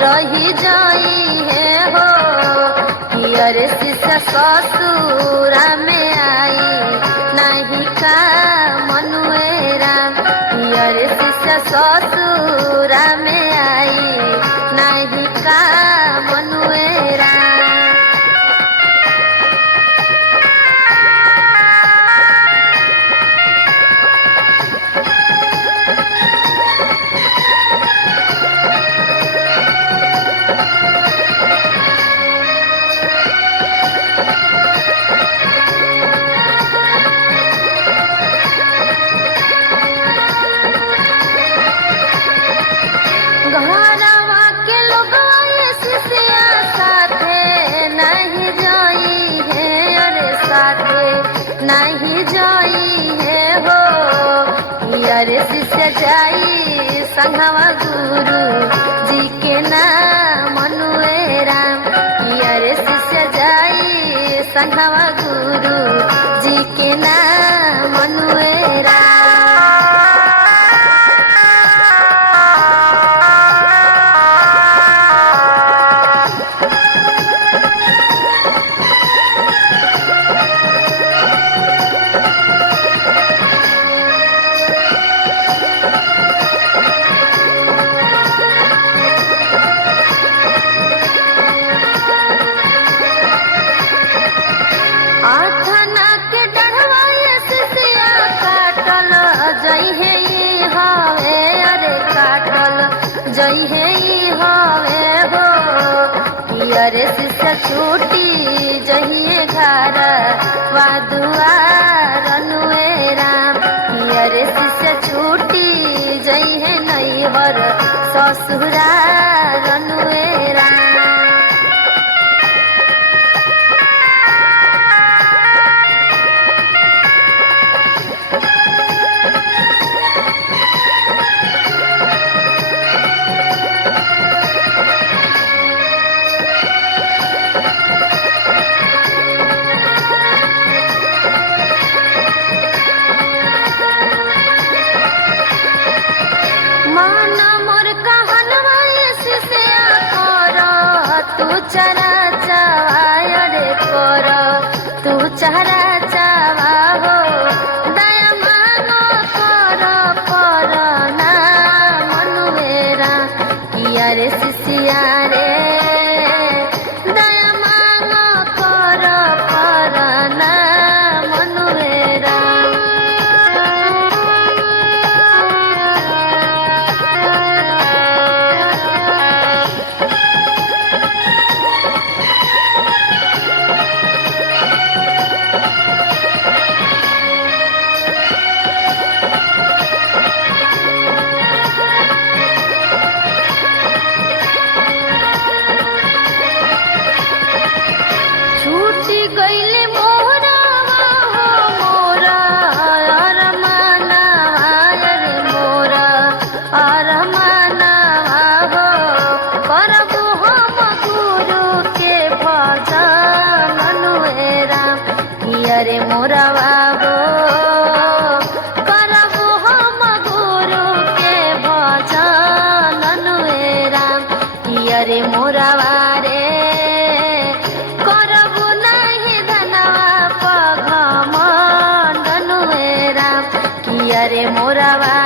रही जाई है हो। अरे शिष्य ससुरा में आई नहीं का मनुए राम। अरे शिष्य ससुरा में आई नहीं का मनुए राम। घरवा के लोगवा शिष्या साथे नहीं जाई है। अरे साथे नहीं जाई है हो। अरे शिष्य जाई संघवा गुरु जी के नाम मनुए राम। अरे शिष्य जाई संघवा गुरु जी के नाम मनुए राम। आठना के डढ़वा शिष्या काटल जई है ई हवे। अरे काटल जई है ई हवे हो। अरे शिष्य छूटी जहिए घर वा दुआर अनुए राम। अरे शिष्य छूटी जई है नैहर ससुरार अनुए राम। मन मोर कहनवा शिष्या कर तू चरा चावा। अरे कर तू चरा चावा हो। दया मानो कर ना मनुएरा। अरे शिष्या रे दया मानो कर ना मनुएरा। छूटी गईले मोरवा हो मोरा अरमानवा। अरे मोरा अरमानवा हो। करबो हम गुरु के भजन मनुए राम। अरे मोरवा हो करबो हम गुरु के भजन मनुए राम। अरे मोरवा रे करबु नहीं धनवा पघमंडनुए राम। अरे मोरवा